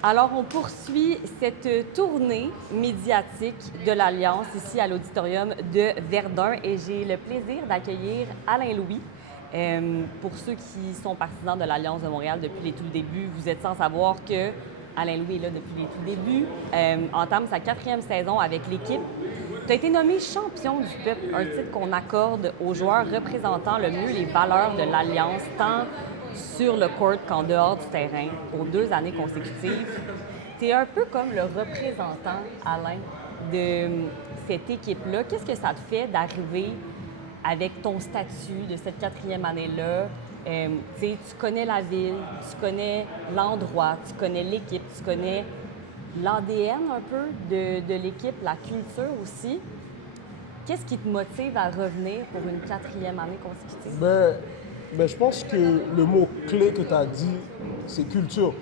Alors, on poursuit cette tournée médiatique de l'Alliance ici à l'auditorium de Verdun et j'ai le plaisir d'accueillir Alain Louis. Pour ceux qui sont partisans de l'Alliance de Montréal depuis les tout débuts, vous êtes sans savoir que Alain Louis est là depuis les tout débuts, entame sa 4e saison avec l'équipe. Tu as été nommé champion du peuple, un titre qu'on accorde aux joueurs représentant le mieux les valeurs de l'Alliance, tant sur le court qu'en dehors du terrain, pour 2 années consécutives. Tu es un peu comme le représentant, Alain, de cette équipe-là. Qu'est-ce que ça te fait d'arriver avec ton statut de cette 4e année-là? Tu connais la ville, tu connais l'endroit, tu connais l'équipe, tu connais l'ADN un peu de l'équipe, la culture aussi. Qu'est-ce qui te motive à revenir pour une 4e année consécutive? Je pense que le mot clé que tu as dit, c'est culture.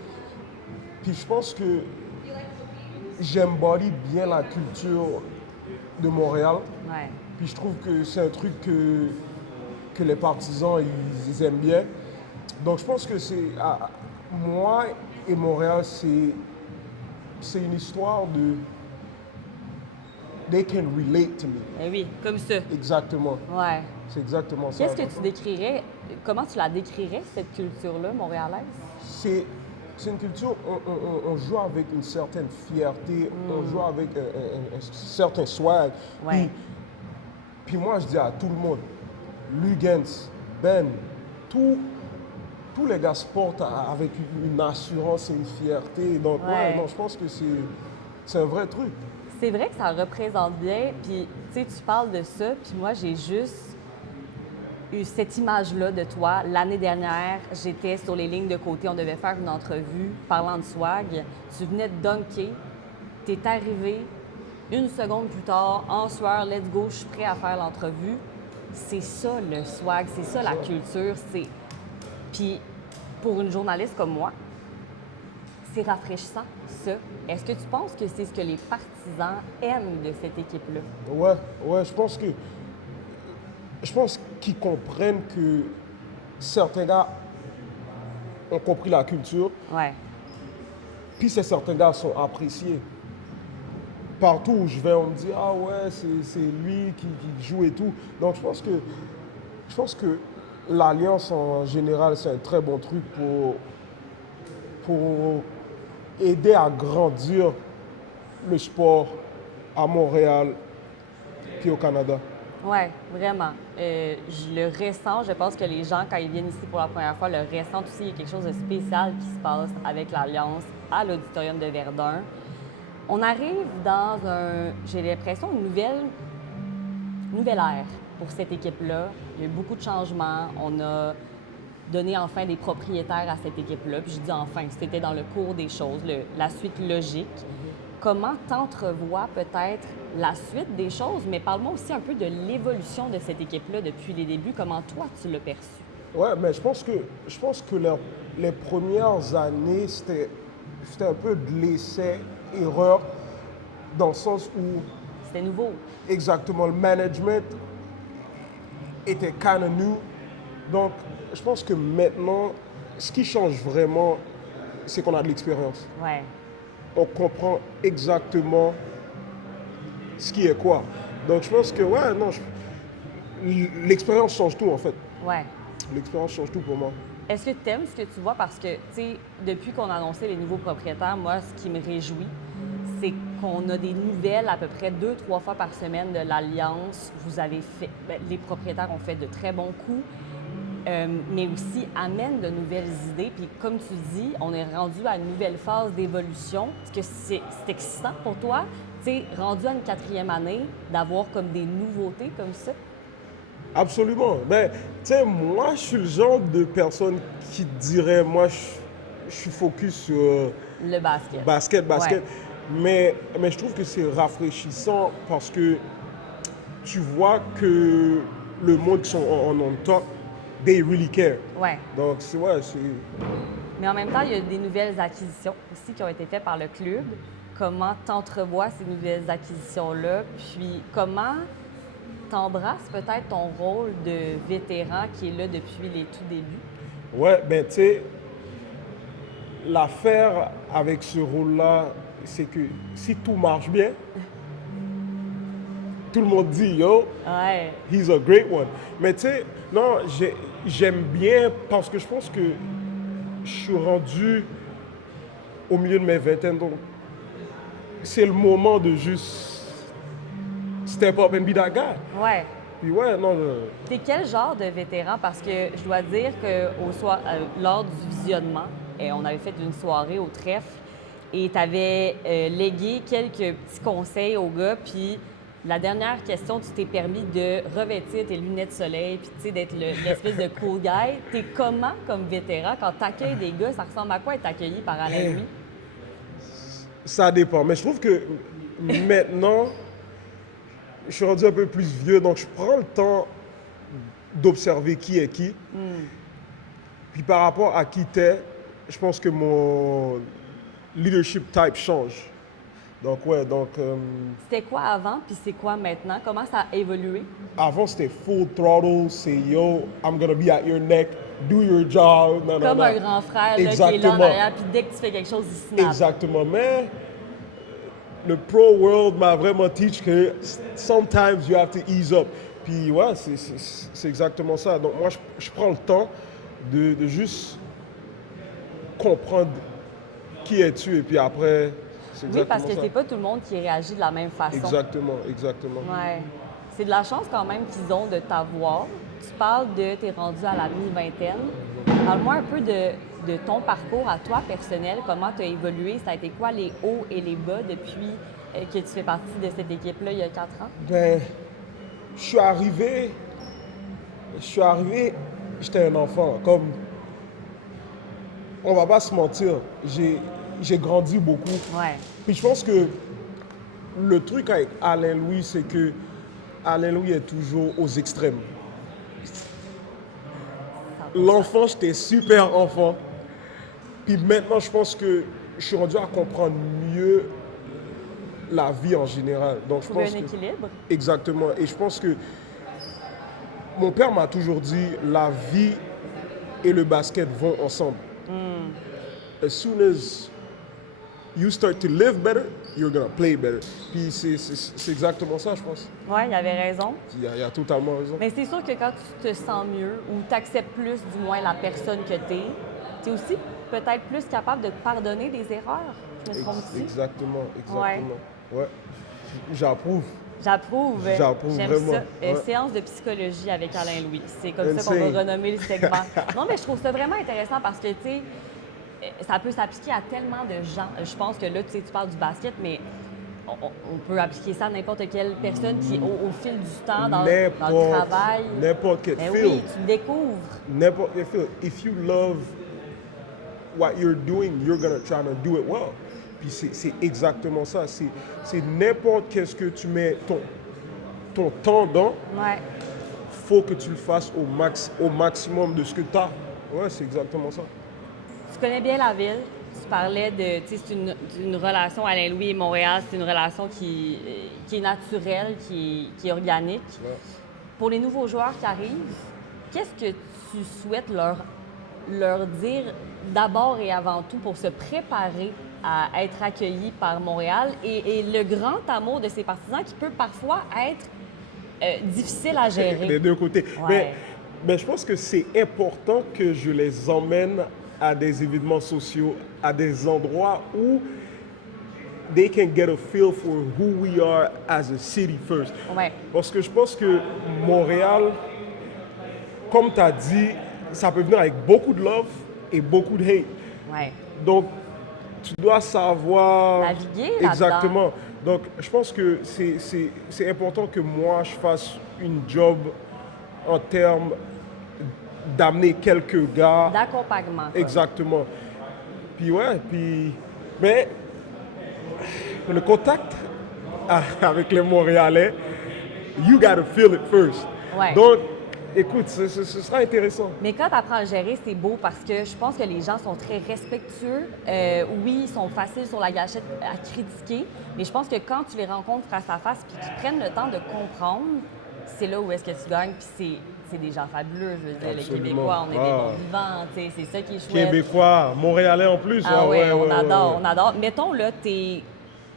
Puis je pense que j'embody bien la culture de Montréal. Ouais. Puis je trouve que c'est un truc que les partisans, ils aiment bien. Donc je pense que moi et Montréal, c'est une histoire de they can relate to me. Eh oui, comme ça. Exactement. Ouais. C'est exactement ça. Qu'est-ce que tu décrirais, comment tu la décrirais, cette culture-là, montréalaise? C'est une culture, on joue avec une certaine fierté, on joue avec un certain swag. Ouais. Puis moi, je dis à tout le monde, Lugens, Ben, tous les gars sportent avec une assurance et une fierté. Donc, Ouais. non, je pense que c'est un vrai truc. C'est vrai que ça représente bien, puis tu sais, tu parles de ça, puis moi, j'ai juste eu cette image-là de toi. L'année dernière, j'étais sur les lignes de côté, on devait faire une entrevue parlant de swag. Tu venais de dunker, t'es arrivé, 1 seconde plus tard, en sueur, let's go, je suis prêt à faire l'entrevue. C'est ça le swag, c'est ça la culture, c'est... Puis pour une journaliste comme moi, c'est rafraîchissant, ça. Est-ce que tu penses que c'est ce que les partisans aiment de cette équipe-là? Ouais, je pense qu'ils comprennent que certains gars ont compris la culture, Ouais, puis ces certains gars sont appréciés. Partout où je vais, on me dit ah ouais, c'est lui qui joue et tout. Donc je pense que l'Alliance en général, c'est un très bon truc pour aider à grandir le sport à Montréal puis au Canada. ouais, vraiment. Je le ressens, je pense que les gens, quand ils viennent ici pour la première fois, le ressentent aussi. Il y a quelque chose de spécial qui se passe avec l'Alliance à l'Auditorium de Verdun. On arrive dans j'ai l'impression, une nouvelle ère pour cette équipe-là. Il y a eu beaucoup de changements. On a donné enfin des propriétaires à cette équipe-là. Puis je dis enfin, c'était dans le cours des choses, la suite logique. Comment t'entrevois peut-être la suite des choses, mais parle-moi aussi un peu de l'évolution de cette équipe-là depuis les débuts. Comment toi, tu l'as perçu? Ouais, mais je pense que les premières années, c'était un peu de l'essai-erreur, dans le sens où C'était nouveau. exactement le management était kind of new. Donc, je pense que maintenant, ce qui change vraiment, c'est qu'on a de l'expérience. Ouais, On comprend exactement ce qui est quoi. Donc, je pense que, ouais, non, l'expérience change tout, en fait. ouais. L'expérience change tout pour moi. Est-ce que tu aimes ce que tu vois? Parce que, tu sais, depuis qu'on a annoncé les nouveaux propriétaires, moi, ce qui me réjouit, c'est qu'on a des nouvelles à peu près 2, 3 fois par semaine de l'Alliance. Vous avez fait, les propriétaires ont fait de très bons coups, mais aussi amènent de nouvelles idées. Puis, comme tu dis, on est rendu à une nouvelle phase d'évolution. Est-ce que c'est excitant pour toi, tu sais, rendu à une 4e année, d'avoir comme des nouveautés comme ça? Absolument. Ben, tu sais, moi, je suis le genre de personne qui dirait, moi, je suis focus sur Le basket. basket. Ouais. Mais je trouve que c'est rafraîchissant parce que tu vois que le monde qui sont en on top, they really care. Ouais. Donc, ouais, c'est... Mais en même temps, il y a des nouvelles acquisitions aussi qui ont été faites par le club. Comment t'entrevois ces nouvelles acquisitions-là? Puis comment t'embrasses peut-être ton rôle de vétéran qui est là depuis les tout débuts? Ouais, ben, tu sais, l'affaire avec ce rôle-là, c'est que si tout marche bien, tout le monde dit, yo, Ouais. he's a great one. Mais tu sais, non, j'aime bien parce que je pense que je suis rendu au milieu de mes vingtaines, donc c'est le moment de juste step up and be that guy. Ouais. Puis ouais, non, T'es quel genre de vétéran? Parce que je dois dire que lors du visionnement, on avait fait une soirée au trèfle et tu avais légué quelques petits conseils aux gars. Puis la dernière question, tu t'es permis de revêtir tes lunettes de soleil puis tu sais, d'être l'espèce de cool guy. T'es comment comme vétéran quand t'accueilles des gars? Ça ressemble à quoi être accueilli par Alain Louis? ça dépend. Mais je trouve que maintenant, je suis rendu un peu plus vieux, donc je prends le temps d'observer qui est qui. Puis par rapport à qui t'es, je pense que mon leadership type change. Donc ouais, C'était quoi avant puis c'est quoi maintenant? Comment ça a évolué? avant c'était full throttle, c'est yo, I'm gonna be at your neck, do your job. Non, non, Comme non. un grand frère là, qui est là en Exactement. arrière, puis dès que tu fais quelque chose, il snap. Exactement. Mais le pro world m'a vraiment teach que sometimes you have to ease up. Puis ouais, c'est exactement ça. Donc moi, je prends le temps de juste comprendre qui es-tu et puis après, c'est Oui, exactement parce que ça. c'est pas tout le monde qui réagit de la même façon. Exactement, exactement. Ouais. C'est de la chance quand même qu'ils ont de t'avoir. Tu parles de t'es rendu à la mi-vingtaine. Parle-moi un peu de ton parcours à toi personnel, comment tu as évolué, ça a été quoi les hauts et les bas depuis que tu fais partie de cette équipe-là il y a 4 ans? Ben, je suis arrivé, j'étais un enfant. Comme, on va pas se mentir, j'ai grandi beaucoup. Ouais. Puis je pense que le truc avec Alain Louis, c'est que Alain Louis est toujours aux extrêmes. L'enfant, j'étais super enfant. Puis maintenant, je pense que je suis rendu à comprendre mieux la vie en général. Donc, je Trouver pense un que- équilibre? Exactement. Et je pense que mon père m'a toujours dit, la vie et le basket vont ensemble. As soon as you start to live better, you're gonna play better. Puis c'est exactement ça, je pense. Oui, il avait raison. Il a totalement raison. Mais c'est sûr que quand tu te sens mieux ou tu acceptes plus, du moins, la personne que tu es aussi peut-être plus capable de te pardonner des erreurs. Je me trompe-tu? Exactement, exactement. Ouais. J'approuve. J'approuve. J'approuve J'aime vraiment. ça. Ouais. Séance de psychologie avec Alain Louis. C'est comme ça qu'on Insane. va renommer le segment. Non, mais je trouve ça vraiment intéressant parce que, tu sais, ça peut s'appliquer à tellement de gens. Je pense que là, tu sais, tu parles du basket, mais on peut appliquer ça à n'importe quelle personne qui, au fil du temps, dans le travail. N'importe quel Ben field. oui, tu découvres. N'importe quel field. If you love what you're doing, you're gonna try to do it well. Puis c'est exactement ça. C'est n'importe qu'est-ce que tu mets ton temps dans, Ouais. faut que tu le fasses au maximum de ce que tu as. Ouais, c'est exactement ça. Tu connais bien la ville. Tu parlais de, tu sais, c'est une relation Alain Louis et Montréal, c'est une relation qui est naturelle, qui est organique. Ouais. Pour les nouveaux joueurs qui arrivent, qu'est-ce que tu souhaites leur dire d'abord et avant tout pour se préparer à être accueillis par Montréal et le grand amour de ces partisans qui peut parfois être difficile à gérer? Des deux côtés. Ouais. Mais je pense que c'est important que je les emmène à des événements sociaux, à des endroits où they can get a feel for who we are as a city first. Ouais. Parce que je pense que Montréal, comme tu as dit, ça peut venir avec beaucoup de love et beaucoup de hate. Ouais. Donc, tu dois savoir... Naviguer là-dedans. Exactement. Donc, je pense que c'est important que moi, je fasse une job en termes d'amener quelques gars. D'accompagnement. quoi. Exactement. Puis ouais, mais le contact avec les Montréalais, you gotta feel it first. Ouais. Donc, écoute, ce sera intéressant. Mais quand tu apprends à le gérer, c'est beau parce que je pense que les gens sont très respectueux. Oui, ils sont faciles sur la gâchette à critiquer, mais je pense que quand tu les rencontres face à face puis qu'ils prennent le temps de comprendre, c'est là où est-ce que tu gagnes. Puis c'est des gens fabuleux, je veux dire. Absolument. Les Québécois, on est des bons vivants, tu sais, c'est ça qui est chouette. Québécois, Montréalais en plus. Ah ouais, on adore, ouais. on adore. Mettons, là, tes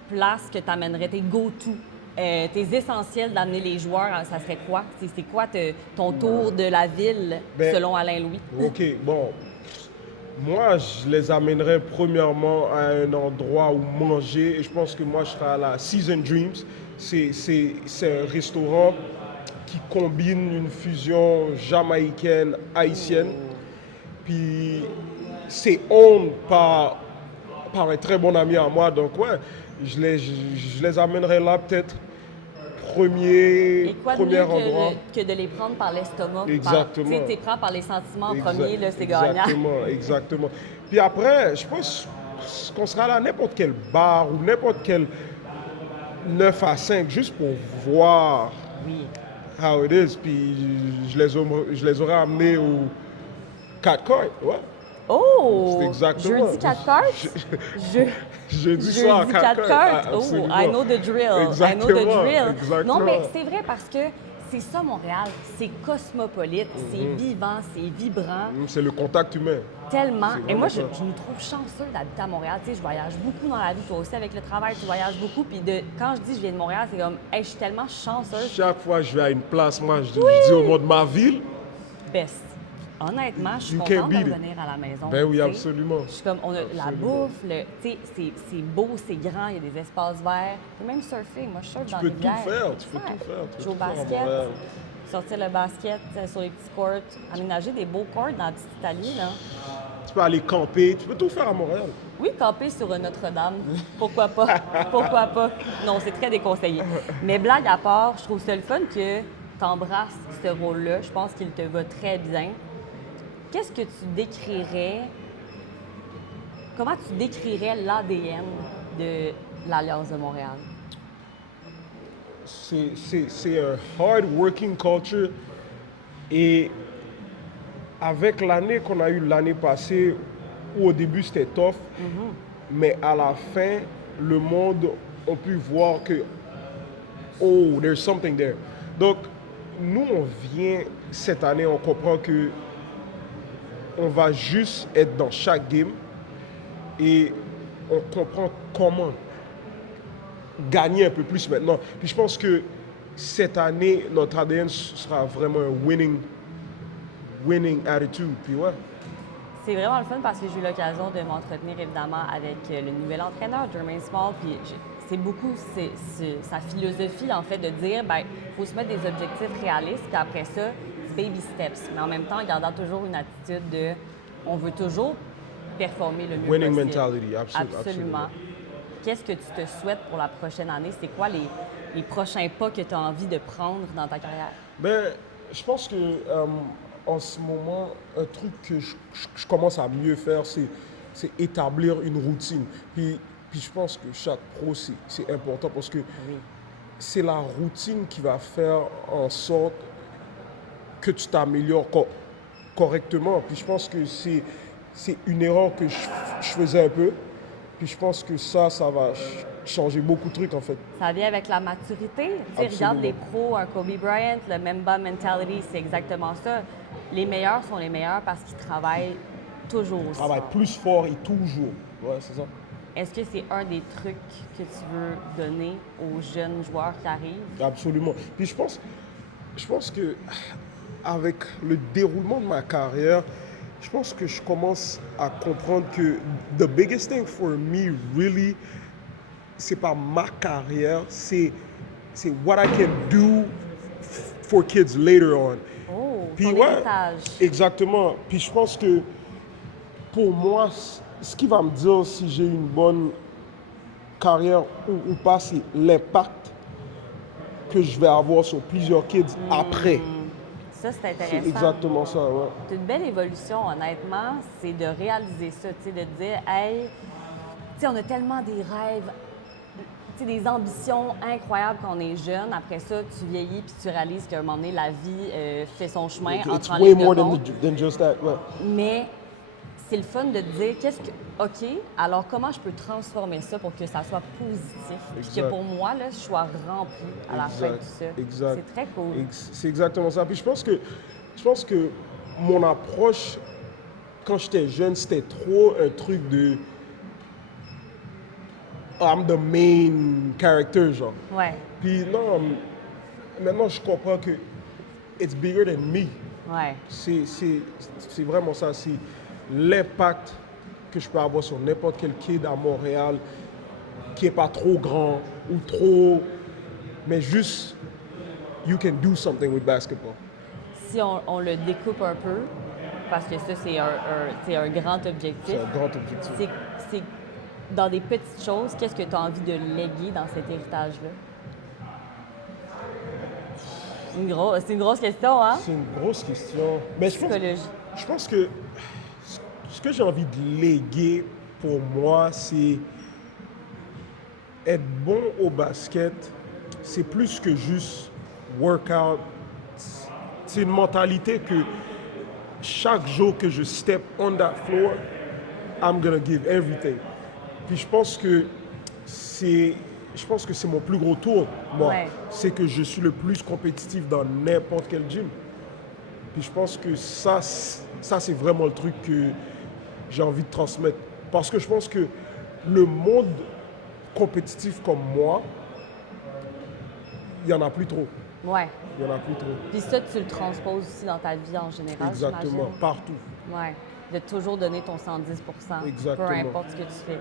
places que tu amènerais, tes go-to, tes essentiels d'amener les joueurs, ça serait quoi? C'est quoi ton tour de la ville, selon Alain Louis? OK, bon. Moi, je les amènerais premièrement à un endroit où manger. Et je pense que moi, je serais à la Season Dreams. C'est un restaurant qui combine une fusion jamaïcaine, haïtienne. Puis c'est owned par un très bon ami à moi. Donc ouais, je les amènerais là peut-être Et quoi de premier mieux endroit. que de les prendre par l'estomac? Exactement. Tu les prends par les sentiments en premier, là, c'est gagnant. Exactement. Puis après, je pense qu'on sera là à n'importe quel bar ou n'importe quel 9 à 5 juste pour voir how it is. Puis je les aurais amenés au 4 court, ouais. Oh! C'est exactement. Jeudi 4 cartes? Jeudi soir, 4 cartes. Oh, absolument. I know the drill. Exactement, I know the drill. exactement. Non, mais c'est vrai parce que c'est ça, Montréal. C'est cosmopolite, c'est vivant, c'est vibrant. C'est le contact humain. Tellement. C'est Et moi, vraiment je me trouve chanceux d'habiter à Montréal. Tu sais, je voyage beaucoup dans la vie. Toi aussi, avec le travail, tu voyages beaucoup. Puis quand je dis je viens de Montréal, c'est comme, hey, je suis tellement chanceuse. Chaque fois que je vais à une place, moi, je dis au monde de ma ville. Best. Honnêtement, je suis You contente can't de beat it. revenir à la maison. Ben oui, tu sais. absolument. Je suis comme, on a la bouffe, tu sais, c'est beau, c'est grand, il y a des espaces verts. Tu peux même surfer. Moi, je surfe dans la peux tout rivière. faire, tu peux tout faire, tu peux Jouer au tout faire à basket, Montréal. sortir le basket sur les petits courts, aménager des beaux courts dans la petite Italie, là. Tu peux aller camper, tu peux tout faire à Montréal. Oui, camper sur Notre-Dame. Pourquoi pas? Pourquoi pas? Non, c'est très déconseillé. Mais blague à part, je trouve ça le fun que tu embrasses ce rôle-là. Je pense qu'il te va très bien. Qu'est-ce que tu décrirais? Comment tu décrirais l'ADN de l'Alliance de Montréal? C'est un hard working culture et avec l'année qu'on a eue l'année passée, où au début c'était tough, mais à la fin, le monde a pu voir que, oh, there's something there. Donc, nous, on vient cette année, on comprend que on va juste être dans chaque game et on comprend comment gagner un peu plus maintenant. Puis je pense que cette année, notre ADN sera vraiment un winning attitude. Puis ouais. C'est vraiment le fun parce que j'ai eu l'occasion de m'entretenir évidemment avec le nouvel entraîneur, Jermaine Small, puis c'est beaucoup sa philosophie en fait de dire, ben, faut se mettre des objectifs réalistes, puis après ça, baby steps, mais en même temps, en gardant toujours une attitude de, on veut toujours performer le mieux Winning possible. mentality, Absolument. Qu'est-ce que tu te souhaites pour la prochaine année? C'est quoi les prochains pas que tu as envie de prendre dans ta carrière? Ben, je pense que en ce moment, un truc que je commence à mieux faire, c'est établir une routine. Puis je pense que chaque pro, c'est important parce que c'est la routine qui va faire en sorte que tu t'améliores correctement. Puis je pense que c'est une erreur que je faisais un peu. Puis je pense que ça va changer beaucoup de trucs en fait. Ça vient avec la maturité. Tu sais, regarde les pros, un Kobe Bryant, le Mamba mentality, c'est exactement ça. Les meilleurs sont les meilleurs parce qu'ils travaillent toujours aussi. Travaille plus fort et toujours. Ouais, c'est ça. Est-ce que c'est un des trucs que tu veux donner aux jeunes joueurs qui arrivent? Absolument. Puis je pense que avec le déroulement de ma carrière, je pense que je commence à comprendre que the biggest thing for me really, c'est pas ma carrière, c'est what I can do for kids later on. Oh, Puis ton héritage. exactement. Puis je pense que pour moi, ce qui va me dire si j'ai une bonne carrière ou pas, c'est l'impact que je vais avoir sur plusieurs kids après. Ça, c'est intéressant. C'est exactement ça, ouais. C'est une belle évolution, honnêtement, c'est de réaliser ça, tu sais, de dire, hey, tu sais, on a tellement des rêves, tu sais, des ambitions incroyables quand on est jeune. Après ça, tu vieillis puis tu réalises qu'à un moment donné, la vie fait son chemin. It's entre en way ligne de more compte. than just that, ouais. Mais c'est le fun de te dire, OK, alors comment je peux transformer ça pour que ça soit positif? Puis que Exact. pour moi, là, je sois rempli à la fin de tout ça. Exact. C'est très cool. C'est exactement ça. Puis je pense que Je pense que mon approche, quand j'étais jeune, c'était trop un truc de I'm the main character, genre. Ouais, Puis non, maintenant je comprends que it's bigger than me. ouais. C'est vraiment ça, c'est l'impact que je peux avoir sur n'importe quel kid à Montréal qui est pas trop grand ou trop, mais juste you can do something with basketball. Si on le découpe un peu, parce que ça, c'est un grand objectif, C'est un grand objectif. c'est dans des petites choses, qu'est-ce que tu as envie de léguer dans cet héritage-là? C'est une grosse question, hein? C'est une grosse question. Mais Psychologie. je pense que ce que j'ai envie de léguer pour moi, c'est être bon au basket. C'est plus que juste workout. C'est une mentalité que chaque jour que je step on that floor, I'm gonna give everything. Puis je pense que c'est mon plus gros tour, moi. Ouais. C'est que je suis le plus compétitif dans n'importe quel gym. Puis je pense que ça c'est vraiment le truc que j'ai envie de transmettre. Parce que je pense que le monde compétitif comme moi, il n'y en a plus trop. Ouais. Il n'y en a plus trop. Puis ça, tu le transposes aussi dans ta vie en général, Exactement, j'imagine? partout. Ouais. De toujours donner ton 110%, Exactement. peu importe ce que tu fais.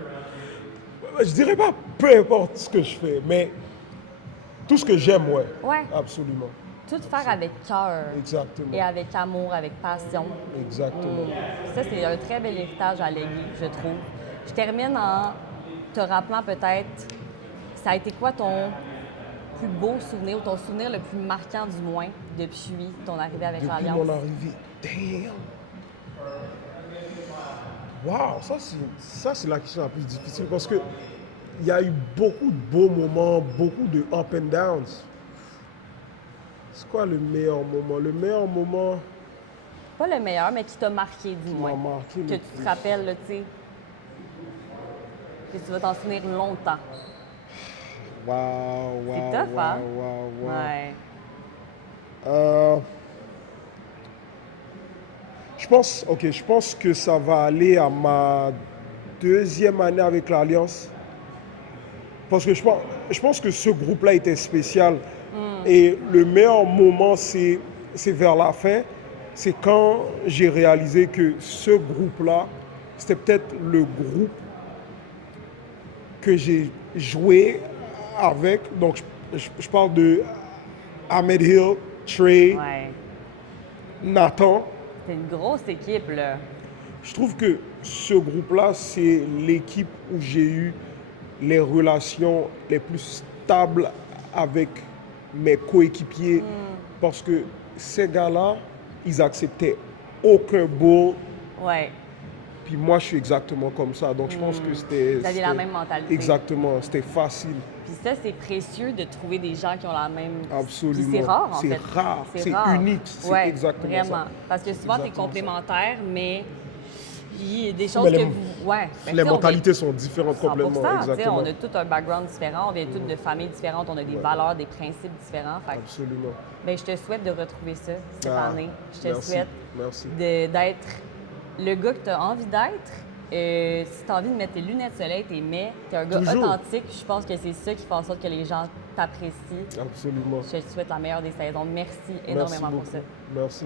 Je dirais pas peu importe ce que je fais, mais tout ce que j'aime, ouais. Ouais. Absolument. Tout faire avec cœur. Exactement. Et avec amour, avec passion. Exactement. Ça, c'est un très bel héritage à léguer, je trouve. Je termine en te rappelant peut-être, ça a été quoi ton plus beau souvenir ou ton souvenir le plus marquant du moins depuis ton arrivée avec Depuis l'Alliance? mon arrivée. Damn! Wow, ça c'est la question la plus difficile parce que il y a eu beaucoup de beaux moments, beaucoup de up and downs. C'est quoi le meilleur moment? Le meilleur moment Pas le meilleur, mais qui t'a marqué du qui moins. m'a marqué Que le tu te plus. rappelles, là, tu sais. Que tu vas t'en souvenir longtemps. Wow, wow, C'est tough, wow, hein? wow, wow. Ouais. Je pense que ça va aller à ma deuxième année avec l'Alliance. Parce que je pense que ce groupe-là était spécial. Et le meilleur moment, c'est vers la fin. C'est quand j'ai réalisé que ce groupe-là, c'était peut-être le groupe que j'ai joué avec. Donc, je parle de Ahmed Hill, Trey, Ouais. Nathan. C'est une grosse équipe, là. Je trouve que ce groupe-là, c'est l'équipe où j'ai eu les relations les plus stables avec mes coéquipiers. Parce que ces gars-là, ils acceptaient aucun bull. Ouais. Puis moi, je suis exactement comme ça. Donc, je pense que c'était... Vous aviez la c'était- même mentalité. Exactement. C'était facile. Puis ça, c'est précieux de trouver des gens qui ont la même... Absolument. Puis c'est rare, en C'est fait. rare. C'est rare. unique. C'est Ouais, exactement vraiment. ça. Parce que souvent, t'es Exactement ça. complémentaires, mais il y a des choses Mais que les- vous... Ouais. Ben, Les tu sais, on mentalités sont différentes vient- 100%, complètement. tu sais, Exactement. on a tout un background différent, on vient toutes de familles différentes, on a des valeurs, des principes différents. Fait que, Absolument. ben, je te souhaite de retrouver ça cette Ah, année. Je te merci. souhaite Merci. d'être le gars que tu as envie d'être. Si tu as envie de mettre tes lunettes de soleil, t'es mets, tu es un gars Toujours. authentique. Je pense que c'est ça qui fait en sorte que les gens t'apprécient. Absolument. Je te souhaite la meilleure des saisons. Merci Merci énormément pour beaucoup. ça. Merci.